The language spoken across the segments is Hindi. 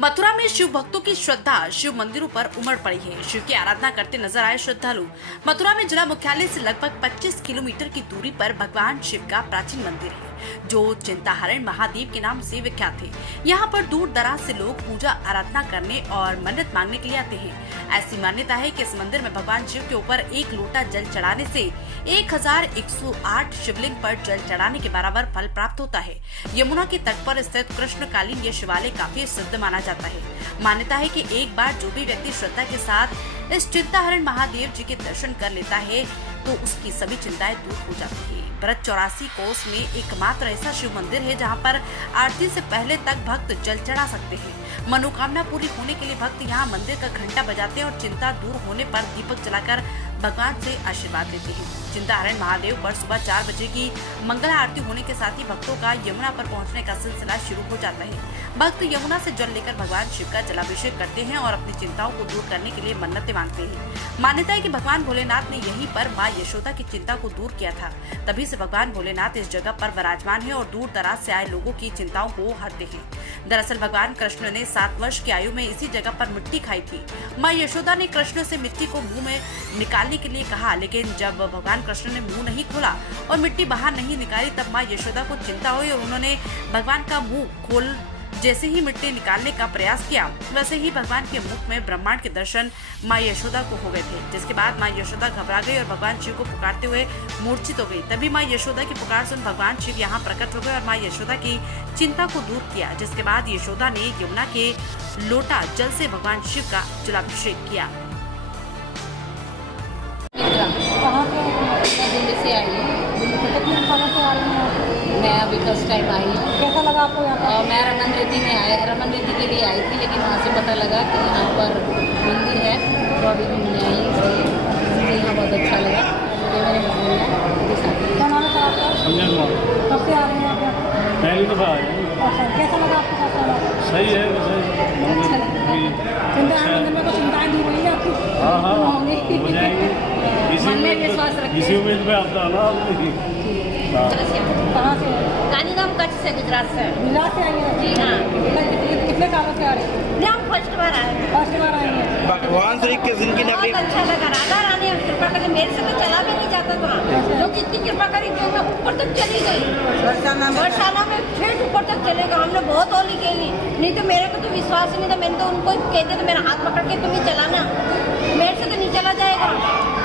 मथुरा में शिव भक्तों की श्रद्धा शिव मंदिरों पर उमड़ पड़ी है। शिव की आराधना करते नजर आए श्रद्धालु। मथुरा में जिला मुख्यालय से लगभग 25 किलोमीटर की दूरी पर भगवान शिव का प्राचीन मंदिर है, जो चिंताहरण महादेव के नाम से विख्यात है। यहाँ पर दूर दराज से लोग पूजा आराधना करने और मन्नत मांगने के लिए आते हैं। ऐसी मान्यता है कि इस मंदिर में भगवान शिव के ऊपर एक लोटा जल चढ़ाने से 1108 शिवलिंग पर जल चढ़ाने के बराबर फल प्राप्त होता है। यमुना के तट पर स्थित कृष्णकालीन ये शिवालय काफी सिद्ध माना जाता है। मान्यता है कि एक बार जो भी व्यक्ति श्रद्धा के साथ इस चिंताहरण महादेव जी के दर्शन कर लेता है तो उसकी सभी चिंताएं दूर हो जाती है। ब्रज 84 कोस में एकमात्र ऐसा शिव मंदिर है जहां पर आरती से पहले तक भक्त जल चढ़ा सकते हैं। मनोकामना पूरी होने के लिए भक्त यहां मंदिर का घंटा बजाते हैं और चिंता दूर होने पर दीपक जलाकर भगवान से आशीर्वाद लेते हैं। चिंताहरण महादेव पर सुबह 4 बजे की मंगला आरती होने के साथ ही भक्तों का यमुना पर पहुंचने का सिलसिला शुरू हो जाता है। भक्त यमुना से जल लेकर भगवान शिव का जलाभिषेक करते हैं और अपनी चिंताओं को दूर करने के लिए मन्नतें मांगते हैं। मान्यता है कि भगवान भोलेनाथ ने यहीं पर माँ यशोदा की चिंता को दूर किया था, तभी से भगवान भोलेनाथ इस जगह पर विराजमान है और दूर दराज से आए लोगों की चिंताओं को हरते हैं। दरअसल भगवान कृष्ण ने 7 वर्ष की आयु में इसी जगह पर मिट्टी खाई थी। माँ यशोदा ने कृष्ण से मिट्टी को मुंह में निकालने के लिए कहा, लेकिन जब भगवान कृष्ण ने मुंह नहीं खोला और मिट्टी बाहर नहीं निकाली तब माँ यशोदा को चिंता हुई और उन्होंने भगवान का मुंह खोल जैसे ही मिट्टी निकालने का प्रयास किया, वैसे ही भगवान के मुख में ब्रह्मांड के दर्शन माँ यशोदा को हो गए थे। जिसके बाद माँ यशोदा घबरा गई और भगवान शिव को पुकारते हुए मूर्छित हो गई। तभी माँ यशोदा की पुकार सुन भगवान शिव यहाँ प्रकट हो गए और माँ यशोदा की चिंता को दूर किया। जिसके बाद यशोदा ने यमुना के लोटा जल से भगवान शिव का जलाभिषेक किया। दिल्ली से आई हूँ। कितने सालों से आ रही हैं? मैं अभी फर्स्ट टाइम आई हूँ। कैसा लगा आपको यहाँ पर? मैं रमन रेती के लिए आई थी, लेकिन वहाँ से पता लगा कि यहाँ पर मंदिर है, तो अभी घूमने आई मुझे यहाँ बहुत अच्छा लगा। मुझे मेरे क्या नाम है सर आपका? कब से आ रही हैं आप यहाँ पर? पहली दफ़ा आ रही हूँ। अच्छा, कैसा लगा आपको? सही है वैसे अच्छा मंदिर में कुछ चिंताएं दूर हुई आपकी? हाँ हो जाएगी। मन में विश्वास रखिए। इसी उम्मीद में आता है ना। कहाँ से? गांधीधाम कच्छ से, गुजरात से। गुजरात से आई हैं? जी हाँ। कितने सालों से आ रही हैं? हम फर्स्ट बार आए हैं। फर्स्ट बार आई हैं। भगवान श्री कृष्ण की नगरी बहुत अच्छा लगा। राधा रानी ने कृपा करी, मेरे से तो चला भी नहीं जाता था, जो जितनी कृपा करी जो मैं ऊपर तक चली गई। बरसाना में ठेठ ऊपर तक चले गए। हमने बहुत होली खेली, नहीं तो मेरे को तो विश्वास ही नहीं था। मैंने तो उनको कहते तो मेरा हाथ पकड़ के तुम ही चलाना, मेरे से तो नहीं चला जाएगा।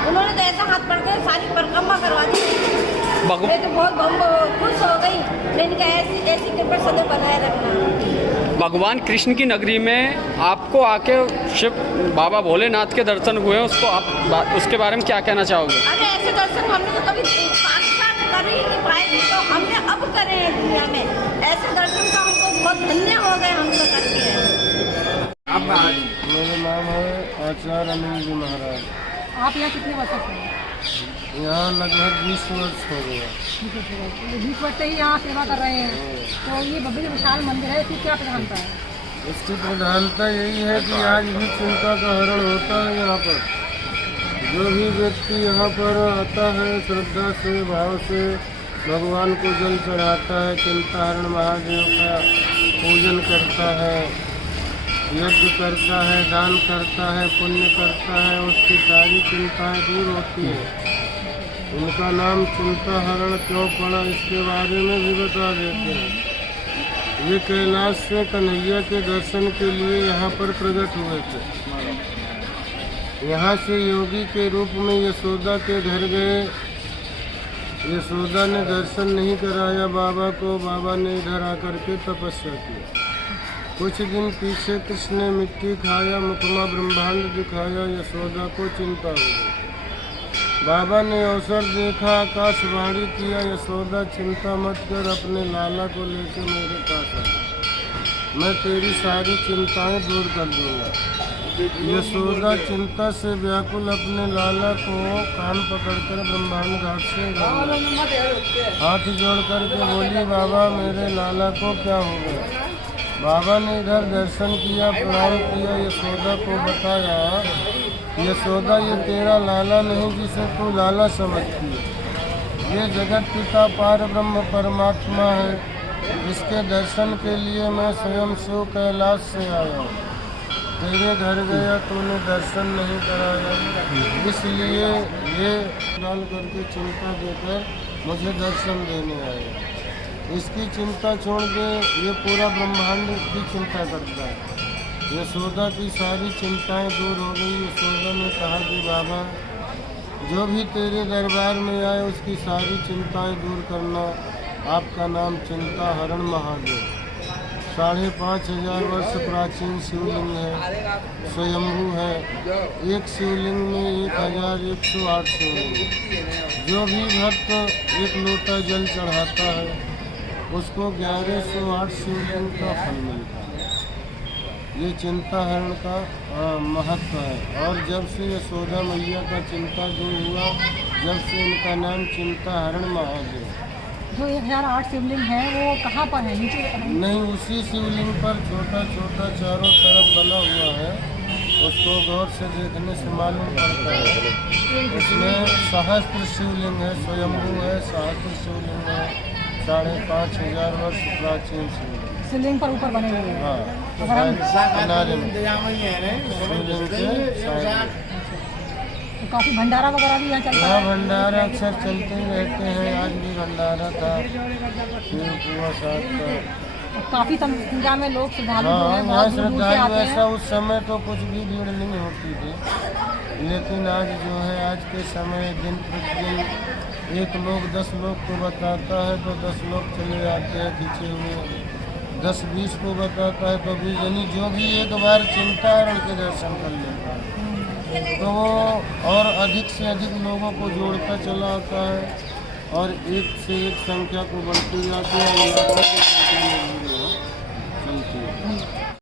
उन्होंने तो ऐसा हाथ पकड़ के सारी परिक्रमा करवा दी। मैं तो बहुत खुश हो गई। मैंने कहा ऐसी कृपा सदैव बनाए रखना। भगवान कृष्ण की नगरी में आपको आके शिव बाबा भोलेनाथ के दर्शन हुए, उसको आप उसके बारे में क्या कहना चाहोगे? अरे ऐसे दर्शन हमने तो कभी साक्षात कर ही नहीं पाए थे, तो हमने अब करे हैं दुनिया में। ऐसे दर्शन का हमको बहुत धन्य हो गए, हमको करके। मेरा नाम है आचार्य अनिल जी महाराज। आप यहाँ कितने वर्षों से हैं? यहाँ लगभग 20 वर्ष हो गया। 20 वर्ष से ही यहाँ सेवा कर रहे हैं। तो ये भव्य विशाल मंदिर है, इसकी क्या प्रधानता है? इसकी प्रधानता यही है कि आज भी चिंता का हरण होता है। यहाँ पर जो भी व्यक्ति यहाँ पर आता है श्रद्धा से भाव से भगवान को जल चढ़ाता है, चिंताहरण महादेव का पूजन करता है, यज्ञ करता है, दान करता है, पुण्य करता है, उसकी सारी चिंताएं दूर होती है। उनका नाम चिंताहरण क्यों पड़ा इसके बारे में भी बता देते हैं। ये कैलाश से कन्हैया के दर्शन के लिए यहाँ पर प्रकट हुए थे। यहाँ से योगी के रूप में यशोदा के घर गए। यशोदा ने दर्शन नहीं कराया बाबा को, बाबा ने इधर आकर के तपस्या की। कुछ दिन पीछे कृष्ण ने मिट्टी खाया, मुखमा ब्रह्मांड दिखाया, यशोदा को चिंता हो गई। बाबा ने अवसर देखा, आकाशवाणी किया, यशोदा चिंता मत कर, अपने लाला को लेकर मेरे पास आ, मैं तेरी सारी चिंताएं दूर कर दूंगा। यशोदा चिंता से व्याकुल अपने लाला को कान पकड़कर ब्रह्मांड घाट से हाथ जोड़ करके बोली, बाबा मेरे लाला को क्या हो गया? बाबा ने इधर दर्शन किया, प्रणाम किया, यशोदा को बताया, यशोदा ये तेरा लाला नहीं जिसे तू लाला समझती है, ये जगत पिता पार ब्रह्म परमात्मा है। इसके दर्शन के लिए मैं स्वयं शिव कैलाश से आया हूँ। तेरे घर गया तूने दर्शन नहीं कराया, इसलिए ये डाल करके चिंता देकर मुझे दर्शन देने आए। इसकी चिंता छोड़ के ये पूरा ब्रह्मांड की चिंता करता है। यशोदा की सारी चिंताएं दूर हो गई। यशोदा ने कहा कि बाबा जो भी तेरे दरबार में आए उसकी सारी चिंताएं दूर करना। आपका नाम चिंता हरण महादेव। 5,500 वर्ष प्राचीन शिवलिंग है, स्वयंभू है। एक शिवलिंग में 1,108 शिवलिंग। जो भी भक्त एक लोटा जल चढ़ाता है उसको 1108 शिवलिंग का फल मिलता है। ये चिंता हरण का महत्व है। और जब से यशोदा मैया का चिंता दूर हुआ, जब से इनका नाम चिंता हरण महादेव। जो 1,008 शिवलिंग है वो कहाँ पर है? नीचे नहीं, उसी शिवलिंग पर छोटा छोटा चारों तरफ बना हुआ है। उसको गौर से देखने से मालूम पड़ता है। इसमें सहस्त्र शिवलिंग है, स्वयंभू है, सहस्त्र शिवलिंग है। 5,500 वर्ष प्राचीन शिवलिंग पर ऊपर बने हुए हैं। हाँ, अगर हम किनारे में शिवलिंग के साइड में। तो काफ़ी भंडारा वगैरह भी यहाँ चलता हाँ, है। भंडारा अक्सर चलते ही रहते हैं। आज भी भंडारा था, फिर पूरा साथ का। और काफ़ी संख्या में लोग श्रद्धालु जो हाँ, हैं यहाँ बहुत दूर दूर से श्रद्धालु आते ऐसा हैं। उस समय तो कुछ भी भीड़ नहीं होती थी, लेकिन आज जो है आज के समय दिन प्रतिदिन एक लोग 10 लोग को बताता है तो 10 लोग चले आते हैं खींचे हुए। 10-20 को बताता है तो भी, यानी जो भी एक बार चिंता हरण के दर्शन कर लेता है तो वो और अधिक से अधिक लोगों को जोड़ता चला आता है और एक से एक संख्या को बढ़ती जाती है।